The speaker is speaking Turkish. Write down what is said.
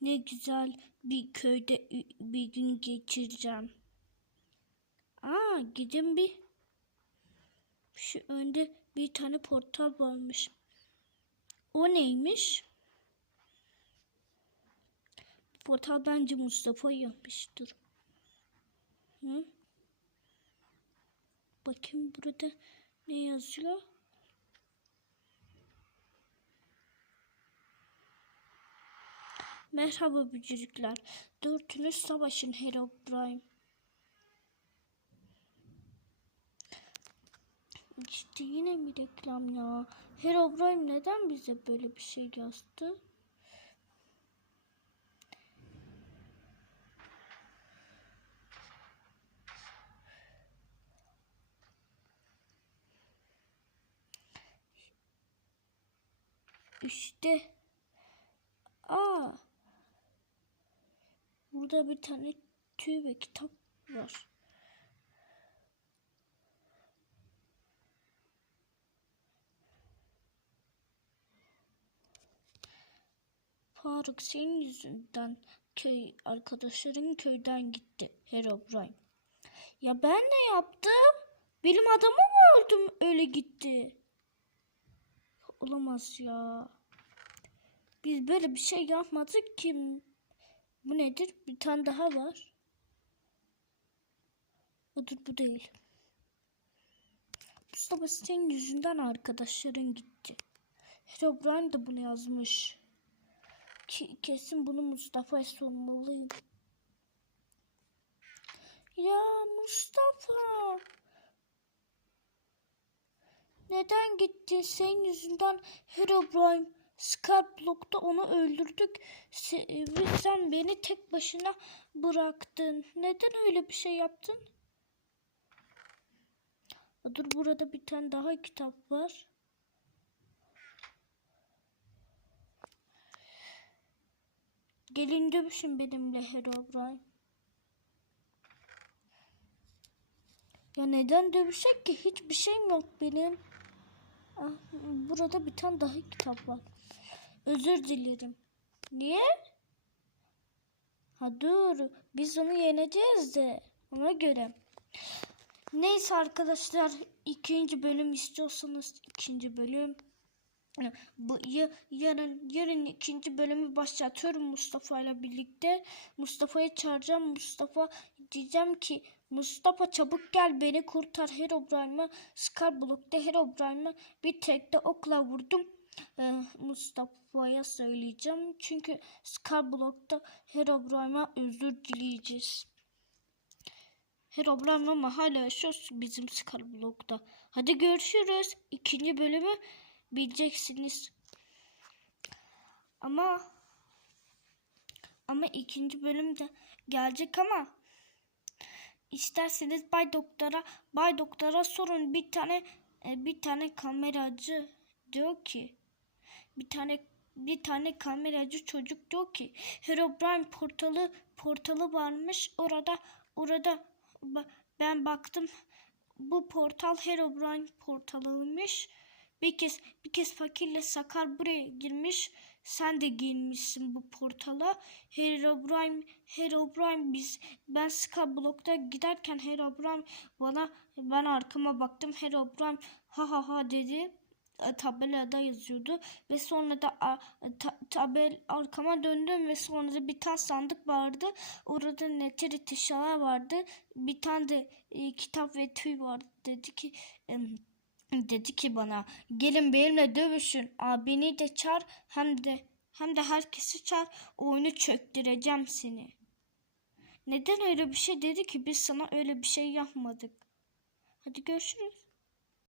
Ne güzel bir köyde bir gün geçireceğim. Aa gidin bir. Şu önde bir tane portal varmış. O neymiş? Portal bence Mustafa yapmıştır. Hı? Bakayım burada ne yazıyor? Merhaba bücürükler. Dörtünüz savaşın Herobrine. İşte yine mi reklam ya? Herobrine neden bize böyle bir şey yazdı? İşte. Aa. Burada bir tane tüy ve kitap var. Faruk senin yüzünden köy arkadaşların köyden gitti Herobrine. Ya ben ne yaptım? Benim adamı mı öldüm öyle gitti? Olamaz ya. Biz böyle bir şey yapmadık ki. Bu nedir? Bir tane daha var. Odur bu değil. Mustafa senin yüzünden arkadaşların gitti. Herobrine de bunu yazmış. Ki, kesin bunu Mustafa'ya sormalıyım. Ya Mustafa. Neden gittin? Senin yüzünden Herobrine Skarblock'ta onu öldürdük. Se- ve sen beni tek başına bıraktın. Neden öyle bir şey yaptın? Dur burada bir tane daha kitap var. Gelin dövüşün benimle Herobrine. Ya neden dövüşecek ki? Hiçbir şeyim yok benim. Ah, burada bir tane daha kitap var. Özür dilerim. Niye? Ha dur. Biz onu yeneceğiz de. Ona göre. Neyse arkadaşlar. ikinci bölüm istiyorsanız ikinci bölüm. Bu ya- yarın yarın ikinci bölümü başlatıyorum Mustafa ile birlikte. Mustafa'yı çağıracağım. Mustafa diyeceğim ki Mustafa çabuk gel beni kurtar Herobrine'ı. Skarblock'ta Herobrine'ı bir tekte okla vurdum. Ee, Mustafa'ya söyleyeceğim. Çünkü Skarblock'ta Herobrine'a özür dileyeceğiz. Herobrine ama hala yaşıyor bizim Skarblock'ta. Hadi görüşürüz. İkinci bölümü bileceksiniz. Ama ama ikinci bölümde gelecek ama isterseniz Bay Doktor'a Bay Doktor'a sorun bir tane e, bir tane kameracı diyor ki bir tane bir tane kameracı çocuk diyor ki Herobrine portalı portalı varmış orada orada ben baktım bu portal Herobrine portalıymış. Bir kez bir kez fakirle Sakar buraya girmiş. Sen de girmişsin bu portala. Herobrine Herobrine biz ben Skyblock'ta giderken Herobrine bana ben arkama baktım. Herobrine ha ha ha dedi. E, tabelada yazıyordu ve sonra da a, ta- tabel arkama döndüm ve sonra da bir tane sandık vardı. Orada neteri tişalar vardı. Bir tane de e, kitap ve tüy vardı. Dedi ki em, dedi ki bana gelin benimle dövüşün. Aa, beni de çağır hem de hem de herkesi çağır. Oyunu çöktüreceğim seni. Neden öyle bir şey dedi ki biz sana öyle bir şey yapmadık. Hadi görüşürüz.